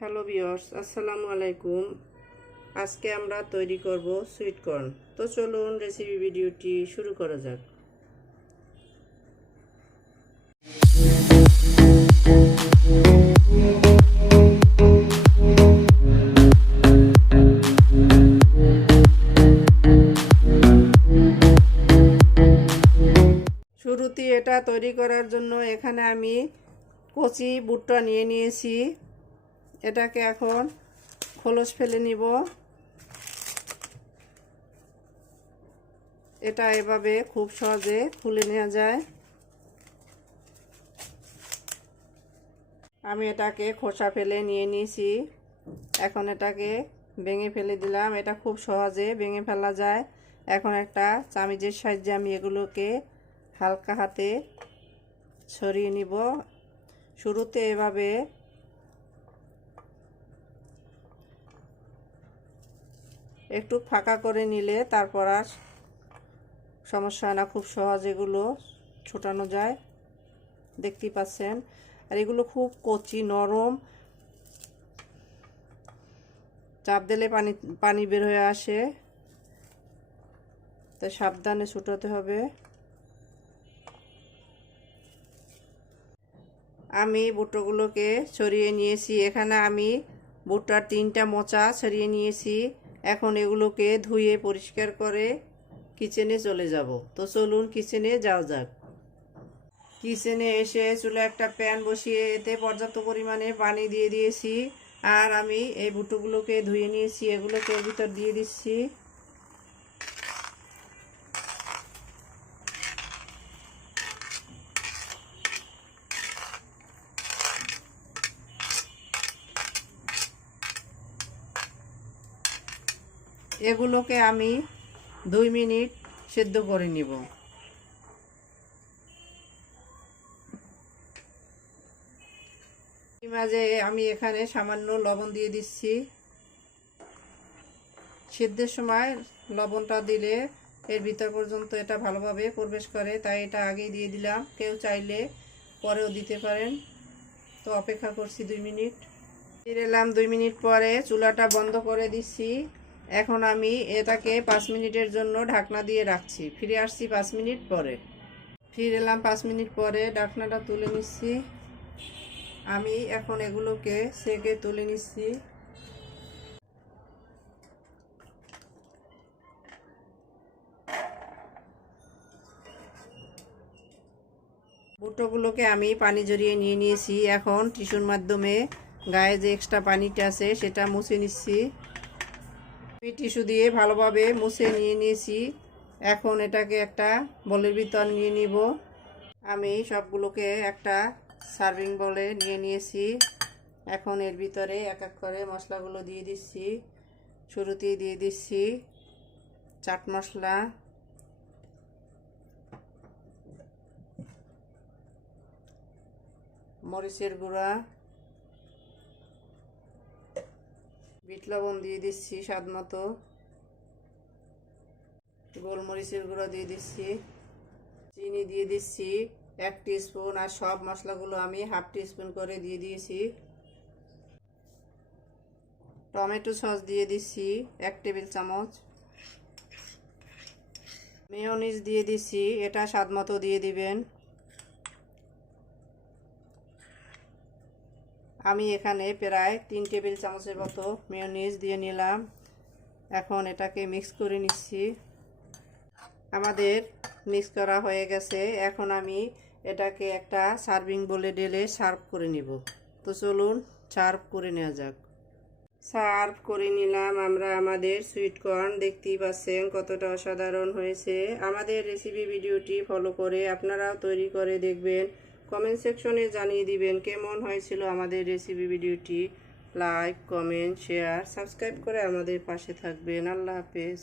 Hello viewers, আসসালামু আলাইকুম। আজকে আমরা তৈরি করব সুইট কর্ন। তো চলুন রেসিপি ভিডিওটি শুরু করা যাক। শুরুতে এটা তৈরি করার জন্য এখানে আমি কচি ভুট্টা নিয়ে নিয়েছি। এটাকে এখন খোলস ফেলে নিব। এটা এভাবে খুব সহজে খুলে নেওয়া যায়। আমি এটাকে খোসা ফেলে নিয়ে নিয়েছি। এখন এটাকে ভেঙে ফেলে দিলাম। এটা খুব সহজে ভেঙে ফেলা যায়। এখন একটা চামিচের সাহায্যে আমি এগুলোকে হালকা হাতে ছড়িয়ে নিব। শুরুতে এভাবে একটু ফাঁকা করে নিলে তারপর আর সমস্যা হয় না, খুব সহজ এগুলো ছোটানো যায়। দেখতেই পাচ্ছেন। আর এগুলো খুব কচি নরম, চাপ দিলে পানি বের হয়ে আসে, তাই সাবধানে ছুটাতে হবে। আমি ভুট্টাগুলোকে ছড়িয়ে নিয়েছি। এখানে আমি ভুট্টার 3টা মোচা ছড়িয়ে নিয়েছি। এখন এগুলোকে ধুয়ে পরিষ্কার করে কিচেনে চলে যাব। তো চলুন কিচেনে যাওয়া যাক। কিচেনে এসে চুলে একটা প্যান বসিয়ে এতে পর্যাপ্ত পরিমাণে পানি দিয়ে দিয়েছি। আর আমি এই ভুট্টাগুলোকে ধুয়ে নিয়েছি, এগুলোকে এর ভিতর দিয়ে দিচ্ছি। এগুলোকে আমি 2 মিনিট সেদ্ধ করে নিব। মাঝে আমি এখানে সামান্য লবণ দিয়ে দিচ্ছি। সেদ্ধের সময় লবণটা দিলে এর ভিতর পর্যন্ত এটা ভালোভাবে প্রবেশ করে, তাই এটা আগেই দিয়ে দিলাম। কেউ চাইলে পরেও দিতে পারেন। তো অপেক্ষা করছি 2 মিনিট। ফিরে এলাম 2 মিনিট পরে, চুলাটা বন্ধ করে দিচ্ছি। এখন আমি এটাকে 5 মিনিটের জন্য ঢাকনা দিয়ে রাখছি। ফিরে আসছি 5 মিনিট পরে। ফিরে এলাম 5 মিনিট পরে, ঢাকনাটা তুলে নিচ্ছি। আমি এখন এগুলোকে সেকে তুলে নিচ্ছি। ভুট্টাগুলোকে আমি পানি ঝরিয়ে নিয়ে নিয়েছি। এখন টিস্যুর মাধ্যমে গায়ে যে এক্সট্রা পানিটা আছে সেটা মুছে নিচ্ছি। আমি টিস্যু দিয়ে ভালোভাবে মুছে নিয়ে নিয়েছি। এখন এটাকে একটা বলের ভিতর নিয়ে নিব। আমি সবগুলোকে একটা সার্ভিং বলে নিয়ে নিয়েছি। এখন এর ভিতরে এক এক করে মশলাগুলো দিয়ে দিচ্ছি। শুরুতেই দিয়ে দিচ্ছি চাট মশলা, মরিচের গুঁড়া, বিট লবণ দিয়ে দিচ্ছি স্বাদ মতো, গোলমরিচের গুঁড়া দিয়ে দিচ্ছি, চিনি দিয়ে দিচ্ছি 1 টিস্পুন। আর সব মশলাগুলো আমি হাফ টিস্পুন করে দিয়ে দিয়েছি। টমেটো সস দিয়ে দিচ্ছি 1 টেবিল চামচ। মেয়োনিজ দিয়ে দিচ্ছি, এটা স্বাদ মতো দিয়ে দিবেন। আমি এখানে প্রায় 3 টেবিল চামচের মতো মেয়োনিজ দিয়ে নিলাম। এখন এটাকে মিক্স করে নিচ্ছি। আমাদের মিক্স করা হয়ে গেছে। এখন আমি এটাকে একটা সার্ভিং বলে ঢেলে সার্ভ করে নিব। তো চলুন সার্ভ করে নেওয়া যাক। সার্ভ করে নিলাম আমরা আমাদের সুইট কর্ন। দেখতেই পাচ্ছেন কতটা অসাধারণ হয়েছে। আমাদের রেসিপি ভিডিওটি ফলো করে আপনারাও তৈরি করে দেখবেন। কমেন্ট সেকশনে জানিয়ে দিবেন কেমন হয়েছিল আমাদের রেসিপি ভিডিওটি। লাইক, কমেন্ট, শেয়ার, সাবস্ক্রাইব করে আমাদের পাশে থাকবেন। আল্লাহ হাফেজ।